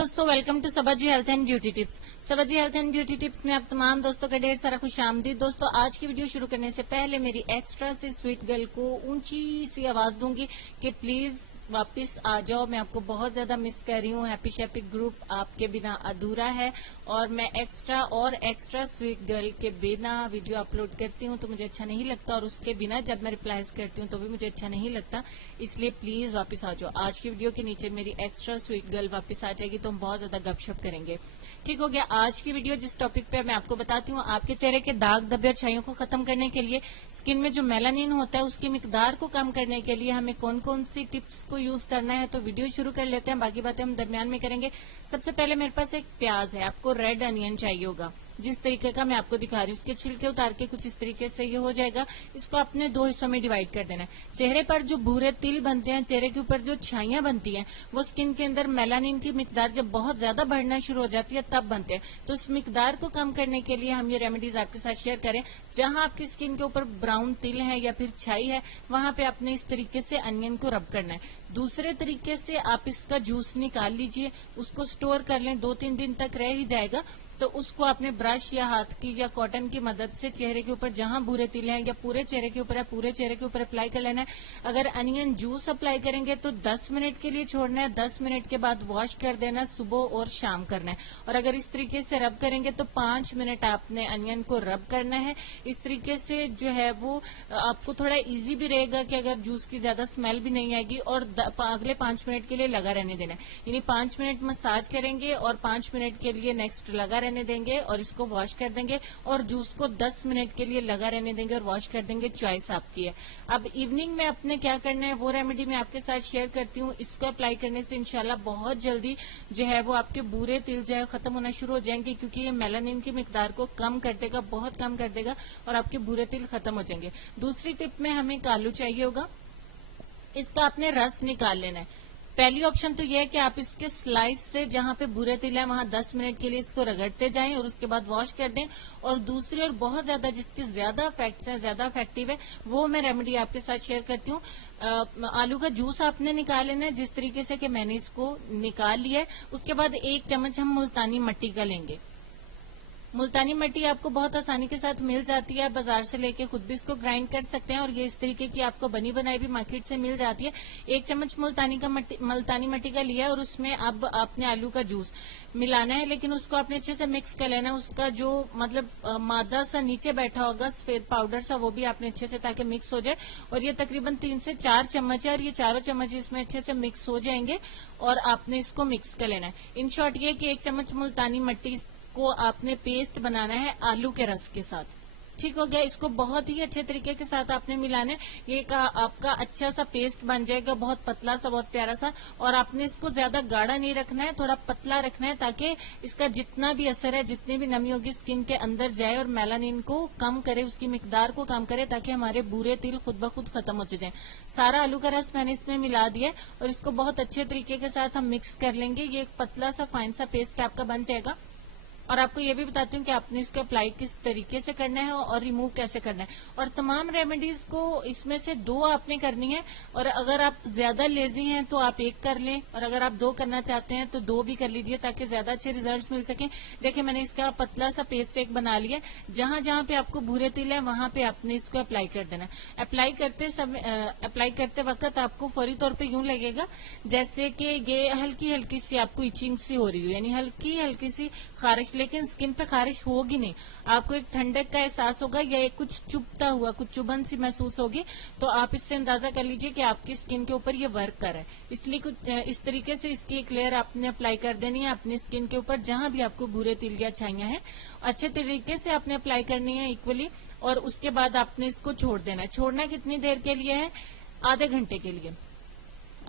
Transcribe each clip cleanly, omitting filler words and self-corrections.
दोस्तों, welcome to Sabaji health and beauty tips. Sabaji health and beauty tips में आप तमाम दोस्तों का ढेर सारा खुश आमदीद। दोस्तों, आज की वीडियो शुरू करने से पहले मेरी एक्स्ट्रा से स्वीट गर्ल को ऊंची सी आवाज दूंगी कि प्लीज वापस आ जाओ। मैं आपको बहुत ज्यादा मिस कर रही हूँ। हैप्पी शैपी ग्रुप आपके बिना अधूरा है और मैं एक्स्ट्रा स्वीट गर्ल के बिना वीडियो अपलोड करती हूँ तो मुझे अच्छा नहीं लगता, और उसके बिना जब मैं रिप्लाईज करती हूँ तो भी मुझे अच्छा नहीं लगता। इसलिए प्लीज वापस आ जाओ। आज की वीडियो के नीचे मेरी एक्स्ट्रा स्वीट गर्ल वापस आ जाएगी तो हम बहुत ज्यादा गपशप करेंगे। ठीक हो गया। आज की वीडियो जिस टॉपिक पे मैं आपको बताती हूँ, आपके चेहरे के दाग धब्बे और छाइयों को खत्म करने के लिए, स्किन में जो मेलानिन होता है उसकी मिकदार को कम करने के लिए हमें कौन कौन सी टिप्स को यूज करना है। तो वीडियो शुरू कर लेते हैं, बाकी बातें हम दरमियान में करेंगे। सबसे पहले मेरे पास एक प्याज है, आपको रेड अनियन चाहिए होगा। जिस तरीके का मैं आपको दिखा रही हूँ उसके छिलके उतार के कुछ इस तरीके से ये हो जाएगा। इसको अपने दो हिस्सों में डिवाइड कर देना है। चेहरे पर जो भूरे तिल बनते हैं, चेहरे के ऊपर जो छाइयां बनती हैं, वो स्किन के अंदर मेलानिन की मिकदार जब बहुत ज्यादा बढ़ना शुरू हो जाती है तब बनते हैं। तो उस मिकदार को कम करने के लिए हम ये रेमेडीज आपके साथ शेयर करें। जहां आपकी स्किन के ऊपर ब्राउन तिल है या फिर छाई है, वहां पे आपने इस तरीके से अनियन को रब करना है। दूसरे तरीके से आप इसका जूस निकाल लीजिए, उसको स्टोर कर लें, 2-3 दिन तक रह ही जाएगा। तो उसको आपने ब्रश या हाथ की या कॉटन की मदद से चेहरे के ऊपर जहां भूरे तिल हैं या पूरे चेहरे के ऊपर है, पूरे चेहरे के ऊपर अप्लाई कर लेना है। अगर अनियन जूस अप्लाई करेंगे तो 10 मिनट के लिए छोड़ना है, 10 मिनट के बाद वॉश कर देना, सुबह और शाम करना है। और अगर इस तरीके से रब करेंगे तो 5 मिनट आपने अनियन को रब करना है। इस तरीके से जो है वो आपको थोड़ा इजी भी रहेगा कि अगर जूस की ज्यादा स्मेल भी नहीं आएगी, और अगले 5 मिनट के लिए लगा रहने देना है। यानी 5 मिनट मसाज करेंगे और 5 मिनट के लिए नेक्स्ट लगा रहने देंगे और इसको वॉश कर देंगे, और जूस को 10 मिनट के लिए लगा रहने देंगे और वॉश कर देंगे। चॉइस आपकी है। अब इवनिंग में अपने क्या करना है वो रेमेडी मैं आपके साथ शेयर करती हूँ। इसको अप्लाई करने से इंशाल्लाह बहुत जल्दी जो है वो आपके बुरे तिल जो है खत्म होना शुरू हो जाएंगे, क्योंकि ये मेलानिन की मिकदार को कम कर देगा, बहुत कम कर देगा, और आपके बुरे तिल खत्म हो जाएंगे। दूसरी टिप में हमें कालू चाहिए होगा। इसका आपने रस निकाल लेना है। पहली ऑप्शन तो यह है कि आप इसके स्लाइस से जहां पे बुरे तिल है वहां 10 मिनट के लिए इसको रगड़ते जाएं और उसके बाद वॉश कर दें। और दूसरी और बहुत ज्यादा जिसके ज्यादा इफेक्ट्स हैं, ज्यादा इफेक्टिव है, वो मैं रेमेडी आपके साथ शेयर करती हूँ। आलू का जूस आपने निकाल लेना है जिस तरीके से कि मैंने इसको निकाल लिया है। उसके बाद 1 चम्मच हम मुल्तानी मिट्टी का लेंगे। मुल्तानी मिट्टी आपको बहुत आसानी के साथ मिल जाती है, बाजार से लेके खुद भी इसको ग्राइंड कर सकते हैं, और ये इस तरीके की आपको बनी बनाई भी मार्केट से मिल जाती है। 1 चम्मच मुल्तानी मिट्टी का लिया और उसमें अब आपने आलू का जूस मिलाना है, लेकिन उसको आपने अच्छे से मिक्स कर लेना है। उसका जो मतलब मादा सा नीचे बैठा होगा सफेद पाउडर सा, वो भी आपने अच्छे से ताकि मिक्स हो जाए। और ये तकरीबन 3 से 4 चम्मच है और ये चारों चम्मच इसमें अच्छे से मिक्स हो जाएंगे और आपने इसको मिक्स कर लेना है। इन शॉर्ट ये कि 1 चम्मच मुल्तानी मिट्टी को आपने पेस्ट बनाना है आलू के रस के साथ। ठीक हो गया। इसको बहुत ही अच्छे तरीके के साथ आपने मिलाना है। ये आपका अच्छा सा पेस्ट बन जाएगा, बहुत पतला सा, बहुत प्यारा सा। और आपने इसको ज्यादा गाढ़ा नहीं रखना है, थोड़ा पतला रखना है, ताकि इसका जितना भी असर है, जितनी भी नमी होगी स्किन के अंदर जाए और मेलानिन को कम करे, उसकी मिकदार को कम करे, ताकि हमारे बुरे तिल खुद ब खुद खत्म हो जाए। सारा आलू का रस मैंने इसमें मिला दिया और इसको बहुत अच्छे तरीके के साथ हम मिक्स कर लेंगे। ये एक पतला सा फाइन सा पेस्ट आपका बन जाएगा। और आपको ये भी बताती हूँ कि आपने इसको अप्लाई किस तरीके से करना है और रिमूव कैसे करना है। और तमाम रेमेडीज को इसमें से 2 आपने करनी है, और अगर आप ज्यादा लेजी हैं तो आप 1 कर लें, और अगर आप 2 करना चाहते हैं तो 2 भी कर लीजिए, ताकि ज्यादा अच्छे रिजल्ट्स मिल सकें। देखिए, मैंने इसका पतला सा पेस्ट एक बना लिया। जहां जहां पे आपको भूरे तिल है वहां पे आपने इसको अप्लाई कर देना। अप्लाई करते वक्त आपको फौरी तौर पर यूं लगेगा जैसे कि ये हल्की हल्की सी आपको इचिंग सी हो रही हो, यानी हल्की हल्की सी खारिश, लेकिन स्किन पे खारिश होगी नहीं। आपको एक ठंडक का एहसास होगा या एक कुछ चुभता हुआ, कुछ चुभन सी महसूस होगी। तो आप इससे अंदाजा कर लीजिए कि आपकी स्किन के ऊपर ये वर्क कर रहा है। इसलिए कुछ इस तरीके से इसकी एक लेयर आपने अप्लाई कर देनी है अपनी स्किन के ऊपर, जहां भी आपको भूरे तिल या छाइयां हैं। अच्छे तरीके से आपने अप्लाई करनी है इक्वली, और उसके बाद आपने इसको छोड़ देना है। छोड़ना कितनी देर के लिए है? आधे घंटे के लिए।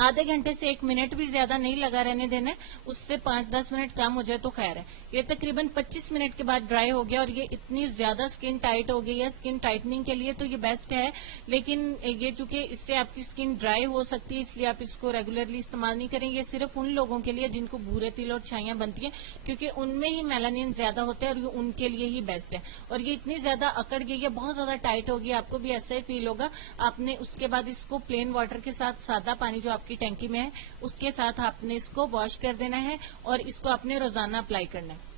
आधे घंटे से 1 मिनट भी ज्यादा नहीं लगा रहने देना है। उससे 5-10 मिनट कम हो जाए तो खैर है। ये तकरीबन 25 मिनट के बाद ड्राई हो गया और ये इतनी ज्यादा स्किन टाइट हो गई है। स्किन टाइटनिंग के लिए तो ये बेस्ट है, लेकिन ये चूंकि इससे आपकी स्किन ड्राई हो सकती है, इसलिए आप इसको रेगुलरली इस्तेमाल नहीं करें। ये सिर्फ उन लोगों के लिए जिनको भूरे तिल और छाइयां बनती है, क्योंकि उनमें ही मेलानिन ज्यादा होता है और ये उनके लिए ही बेस्ट है। और ये इतनी ज्यादा अकड़ गई है, बहुत ज्यादा टाइट होगी, आपको भी ऐसा ही फील होगा। आपने उसके बाद इसको प्लेन वाटर के साथ, सादा पानी जो आपकी टैंकी में है उसके साथ आपने इसको वॉश कर देना है और इसको आपने रोजाना अप्लाई करना है।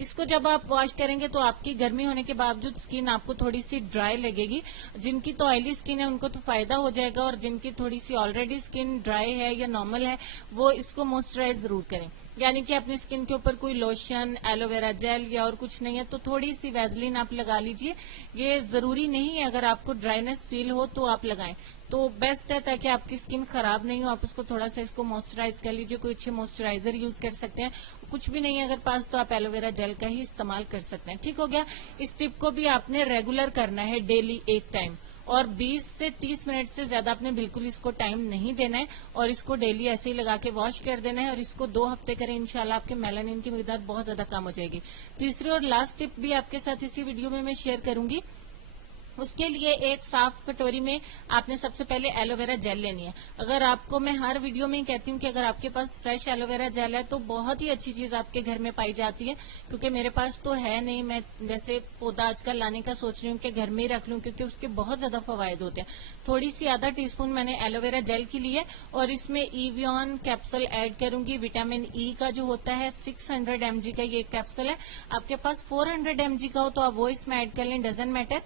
इसको जब आप वॉश करेंगे तो आपकी गर्मी होने के बावजूद स्किन आपको थोड़ी सी ड्राई लगेगी। जिनकी तो ऑयली स्किन है उनको तो फायदा हो जाएगा, और जिनकी थोड़ी सी ऑलरेडी स्किन ड्राई है या नॉर्मल है वो इसको मॉइस्चराइज जरूर करें। यानी कि अपनी स्किन के ऊपर कोई लोशन, एलोवेरा जेल या और कुछ नहीं है तो थोड़ी सी वैसलीन आप लगा लीजिए। ये जरूरी नहीं है, अगर आपको ड्राइनेस फील हो तो आप लगाएं तो बेस्ट है, ताकि आपकी स्किन खराब नहीं हो। आप इसको थोड़ा सा इसको मॉइस्चराइज कर लीजिए। कोई अच्छे मॉइस्चराइजर यूज कर सकते हैं, कुछ भी नहीं है अगर पास तो आप एलोवेरा जेल का ही इस्तेमाल कर सकते हैं। ठीक हो गया। इस टिप को भी आपने रेगुलर करना है, डेली एक टाइम, और 20 से 30 मिनट से ज्यादा आपने बिल्कुल इसको टाइम नहीं देना है, और इसको डेली ऐसे ही लगा के वॉश कर देना है, और इसको 2 हफ्ते करें, इंशाल्लाह आपके मेलानिन की मिकदार बहुत ज्यादा कम हो जाएगी। तीसरी और लास्ट टिप भी आपके साथ इसी वीडियो में मैं शेयर करूंगी। उसके लिए एक साफ कटोरी में आपने सबसे पहले एलोवेरा जेल लेनी है। अगर आपको, मैं हर वीडियो में ही कहती हूँ कि अगर आपके पास फ्रेश एलोवेरा जेल है तो बहुत ही अच्छी चीज आपके घर में पाई जाती है, क्योंकि मेरे पास तो है नहीं। मैं वैसे पौधा आजकल लाने का सोच रही हूँ कि घर में ही रख लूँ, क्योंकि उसके बहुत ज्यादा फवायद होते हैं। थोड़ी सी आधा टीस्पून मैंने एलोवेरा जेल की ली है, और इसमें ईवियन कैप्सूल ऐड करूंगी। विटामिन ई का जो होता है 600 mg का ये कैप्सूल है। आपके पास 400 mg का हो तो आप वो इसमें ऐड कर लें, डजंट मैटर।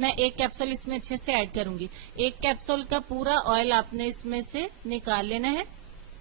मैं एक कैप्सूल इसमें अच्छे से ऐड करूंगी। एक कैप्सूल का पूरा ऑयल आपने इसमें से निकाल लेना है,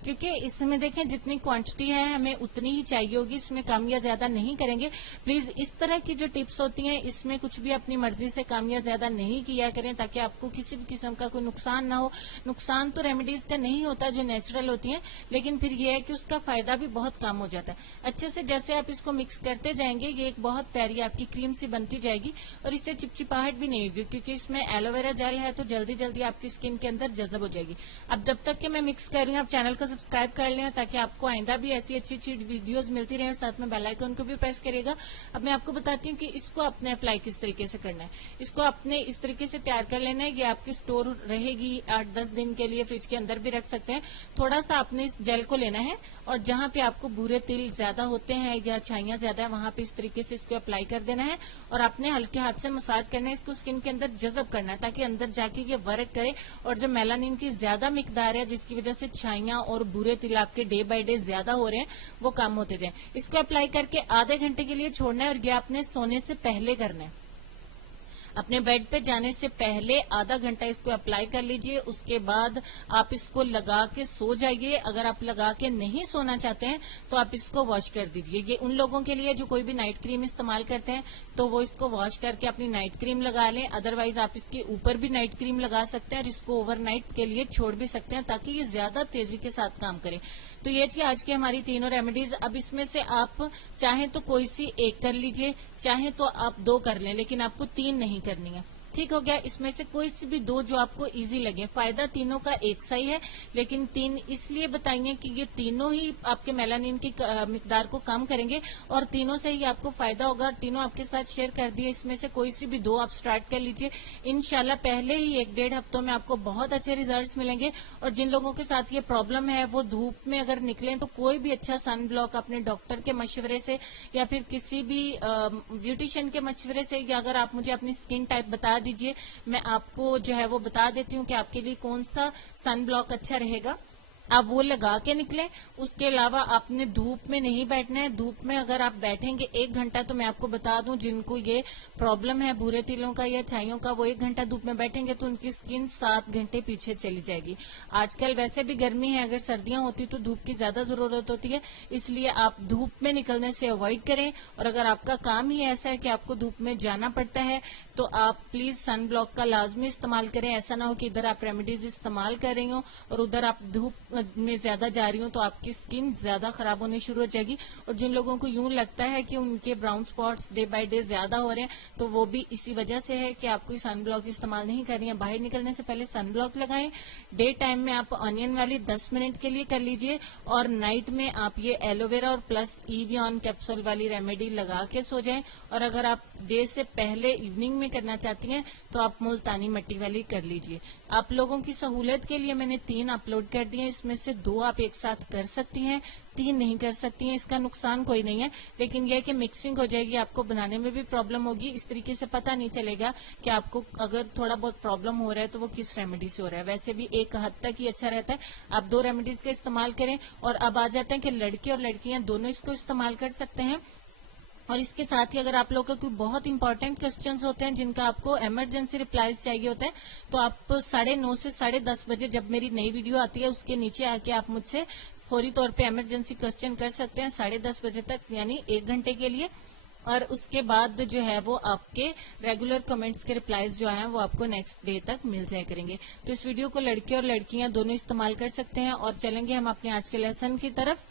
क्योंकि इसमें देखें जितनी क्वांटिटी है हमें उतनी ही चाहिए होगी, इसमें कम या ज्यादा नहीं करेंगे। प्लीज इस तरह की जो टिप्स होती हैं इसमें कुछ भी अपनी मर्जी से कम या ज्यादा नहीं किया करें, ताकि आपको किसी भी किस्म का कोई नुकसान ना हो। नुकसान तो रेमेडीज का नहीं होता जो नेचुरल होती हैं, लेकिन फिर यह है कि उसका फायदा भी बहुत कम हो जाता है। अच्छे से जैसे आप इसको मिक्स करते जाएंगे ये एक बहुत प्यारी आपकी क्रीम सी बनती जाएगी, और इससे चिपचिपाहट भी नहीं होगी, क्योंकि इसमें एलोवेरा जेल है तो जल्दी जल्दी आपकी स्किन के अंदर जज़ब हो जाएगी। अब जब तक कि मैं मिक्स कर रही हूँ आप चैनल को सब्सक्राइब कर लें, ताकि आपको आइंदा भी ऐसी अच्छी अच्छी वीडियोस मिलती रहे, और साथ में बेल आइकन को भी प्रेस करिएगा। अब मैं आपको बताती हूँ कि इसको आपने अप्लाई किस तरीके से करना है। इसको आपने इस तरीके से तैयार कर लेना है। ये आपकी स्टोर रहेगी 8-10 दिन के लिए, फ्रिज के अंदर भी रख सकते हैं। थोड़ा सा आपने इस जेल को लेना है, और जहां पे आपको भूरे तिल ज्यादा होते हैं या छाइयां ज्यादा है वहां पे इस तरीके से इसको अप्लाई कर देना है, और आपने हल्के हाथ से मसाज करना है, इसको स्किन के अंदर जज़ब करना है, ताकि अंदर जाके ये वर्क करे, और जो मेलानिन की ज्यादा मिकदार है जिसकी वजह से छाइयां और भूरे तिल आपके डे बाय डे ज्यादा हो रहे हैं वो कम होते जाए। इसको अप्लाई करके आधे घंटे के लिए छोड़ना है, और ये आपने सोने से पहले करना है। अपने बेड पे जाने से पहले आधा घंटा इसको अप्लाई कर लीजिए। उसके बाद आप इसको लगा के सो जाइए। अगर आप लगा के नहीं सोना चाहते हैं तो आप इसको वॉश कर दीजिए। ये उन लोगों के लिए जो कोई भी नाइट क्रीम इस्तेमाल करते हैं तो वो इसको वॉश करके अपनी नाइट क्रीम लगा लें। अदरवाइज आप इसके ऊपर भी नाइट क्रीम लगा सकते हैं, और इसको ओवरनाइट के लिए छोड़ भी सकते हैं, ताकि ये ज्यादा तेजी के साथ काम करे। तो ये थी आज की हमारी तीनों रेमेडीज। अब इसमें से आप चाहें तो कोई सी एक कर लीजिए, चाहे तो आप 2 कर लें, लेकिन आपको 3 नहीं करनी है। ठीक हो गया। इसमें से कोई सी भी 2 जो आपको इजी लगे। फायदा तीनों का एक सा ही है, लेकिन 3 इसलिए बताइए कि ये तीनों ही आपके मेलानिन की मिकदार को कम करेंगे, और तीनों से ही आपको फायदा होगा। तीनों आपके साथ शेयर कर दिए, इसमें से कोई सी भी 2 आप स्टार्ट कर लीजिए। इंशाल्लाह पहले ही 1-1.5 हफ्तों में आपको बहुत अच्छे रिजल्ट्स मिलेंगे। और जिन लोगों के साथ ये प्रॉब्लम है वो धूप में अगर निकलें तो कोई भी अच्छा सन ब्लॉक अपने डॉक्टर के मशवरे से या फिर किसी भी ब्यूटिशियन के मशवरे से, या अगर आप मुझे अपनी स्किन टाइप बता दीजिए, मैं आपको जो है वो बता देती हूँ कि आपके लिए कौन सा सन ब्लॉक अच्छा रहेगा, आप वो लगा के निकलें। उसके अलावा आपने धूप में नहीं बैठना है। धूप में अगर आप बैठेंगे 1 घंटा, तो मैं आपको बता दूं जिनको ये प्रॉब्लम है भूरे तिलों का या छाइयों का, वो 1 घंटा धूप में बैठेंगे तो उनकी स्किन 7 घंटे पीछे चली जाएगी। आजकल वैसे भी गर्मी है, अगर सर्दियां होती तो धूप की ज्यादा जरूरत होती है, इसलिए आप धूप में निकलने से अवॉइड करें। और अगर आपका काम ही ऐसा है कि आपको धूप में जाना पड़ता है तो आप प्लीज सन ब्लॉक का लाजमी इस्तेमाल करें। ऐसा ना हो कि इधर आप रेमेडीज इस्तेमाल कर रही हो और उधर आप धूप में ज्यादा जा रही हो, तो आपकी स्किन ज्यादा खराब होनी शुरू हो जाएगी। और जिन लोगों को यूं लगता है कि उनके brown spots day by day ज्यादा हो रहे हैं, तो वो भी इसी वजह से है कि आप कोई सन ब्लॉक इस्तेमाल नहीं कर रही है। बाहर निकलने से पहले सन ब्लॉक लगाएं। डे टाइम में आप ऑनियन वाली 10 मिनट के लिए कर लीजिए, और नाइट में आप ये एलोवेरा और प्लस ईवियन कैप्सूल वाली रेमेडी लगा के सो जाएं। और अगर आप डे से पहले इवनिंग में करना चाहती हैं तो आप मुल्तानी मट्टी वाली कर लीजिए। आप लोगों की सहूलियत के लिए मैंने 3 अपलोड कर दिए, इसमें से 2 आप एक साथ कर सकती हैं, 3 नहीं कर सकती हैं। इसका नुकसान कोई नहीं है, लेकिन यह कि मिक्सिंग हो जाएगी, आपको बनाने में भी प्रॉब्लम होगी। इस तरीके से पता नहीं चलेगा कि आपको अगर थोड़ा बहुत प्रॉब्लम हो रहा है तो वो किस रेमेडी से हो रहा है। वैसे भी एक हद तक ही अच्छा रहता है, आप 2 रेमेडीज का इस्तेमाल करें। और अब आ जाते हैं कि लड़के और लड़कियां दोनों इसको इस्तेमाल कर सकते हैं। और इसके साथ ही अगर आप लोगों का कोई बहुत इंपॉर्टेंट क्वेश्चंस होते हैं जिनका आपको इमरजेंसी रिप्लाईज चाहिए होते हैं, तो आप 9:30 से 10:30 बजे जब मेरी नई वीडियो आती है उसके नीचे आके आप मुझसे फौरी तौर पे इमरजेंसी क्वेश्चन कर सकते हैं 10:30 बजे तक, यानी 1 घंटे के लिए। और उसके बाद जो है वो आपके रेगुलर कमेंट्स के रिप्लाईज जो हैं वो आपको नेक्स्ट डे तक मिल जाया करेंगे। तो इस वीडियो को लड़के और लड़कियां दोनों इस्तेमाल कर सकते हैं। और चलेंगे हम अपने आज के लेसन की तरफ।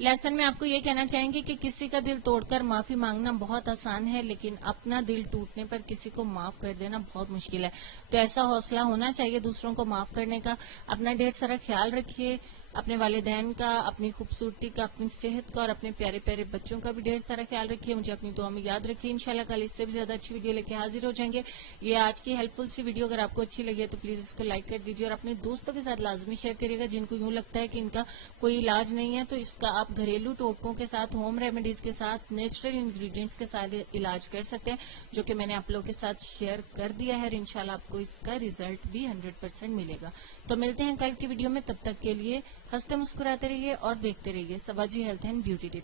लेसन में आपको ये कहना चाहेंगे कि किसी का दिल तोड़कर माफी मांगना बहुत आसान है, लेकिन अपना दिल टूटने पर किसी को माफ कर देना बहुत मुश्किल है। तो ऐसा हौसला होना चाहिए दूसरों को माफ करने का। अपना ढेर सारा ख्याल रखिए, अपने वालिदैन का, अपनी खूबसूरती का, अपनी सेहत का और अपने प्यारे प्यारे बच्चों का भी ढेर सारा ख्याल रखिए। मुझे अपनी दुआ में याद रखिए। इंशाल्लाह कल इससे भी ज्यादा अच्छी वीडियो लेके हाजिर हो जाएंगे। ये आज की हेल्पफुल सी वीडियो अगर आपको अच्छी लगी है तो प्लीज इसको लाइक कर दीजिए और अपने दोस्तों के साथ लाजमी शेयर करिएगा जिनको यूं लगता है कि इनका कोई इलाज नहीं है, तो इसका आप घरेलू टोटकों के साथ, होम रेमेडीज के साथ, नेचुरल इंग्रेडिएंट्स के साथ इलाज कर सकते हैं, जो कि मैंने आप लोगों के साथ शेयर कर दिया है। और इंशाल्लाह आपको इसका रिजल्ट भी 100% मिलेगा। तो मिलते हैं कल की वीडियो में, तब तक के लिए हंसते मुस्कुराते रहिए और देखते रहिए सबाजी हेल्थ एंड ब्यूटी टिप्स।